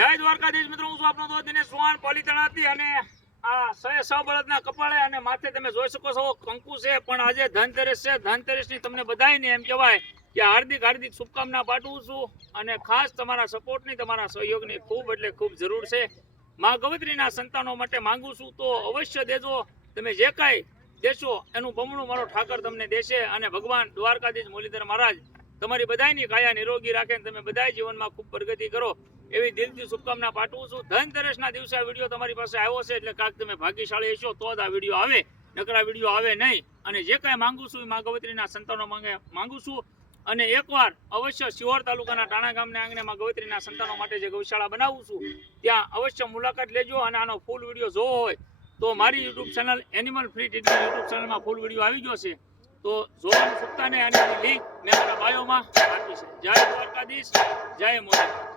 જય દ્વારકાધીશ મિત્રો, હું છું આપનો દોસ્ત દિનેશ ચૌહાણ પાલીતાણાથી અને આ સય સ બળદના કપાળે અને માથે તમે જોઈ શકો છો, કંકુ છે, પણ આજે ધનતેરસ છે. ધનતેરસની તમને બધાને એમ કહેવાય કે હાર્દિક હાર્દિક શુભકામના પાઠવું છું અને ખાસ તમારા સપોર્ટની, તમારા સહયોગની ખૂબ એટલે ખૂબ જરૂર છે. મા ગવત્રીના સંતાનો માટે માંગુ છું, તો અવશ્ય દેજો. તમે જે કાંઈ દેશો, એનું બમણું મારો ઠાકર તમને દેશે અને ભગવાન દ્વારકાધીશ મુરલીધર મહારાજ તમારી બધાની કાયા નિરોગી રાખે તમે બધા જીવનમાં ખૂબ પ્રગતિ કરો. એવી દિલથી શુભકામના પાઠવું છું. ધનતેરસના દિવસે આ વીડિયો તમારી પાસે આવ્યો છે એટલે કાંક તમે ભાગ્યશાળી હશો તો જ આ વીડિયો આવે. નકરા વીડિયો આવે નહીં. અને જે કાંઈ માંગુ છું એ માગવત્રીના સંતાનો માંગે માંગુ છું. અને એકવાર અવશ્ય શિહોર તાલુકાના ટાણા ગામના આંગણે માગવત્રીના સંતાનો માટે જે ગૌશાળા બનાવું છું, ત્યાં અવશ્ય મુલાકાત લેજો અને આનો ફૂલ વીડિયો જોવો હોય તો મારી YouTube channel animal free treatment YouTube ચેનલમાં ફૂલ વીડિયો આવી ગયો છે. તો જોવાનું ચૂકતા અને લિંક મેં મારા બાયોમાં આપી છે. જય દ્વારકાધીશ, જય મોદી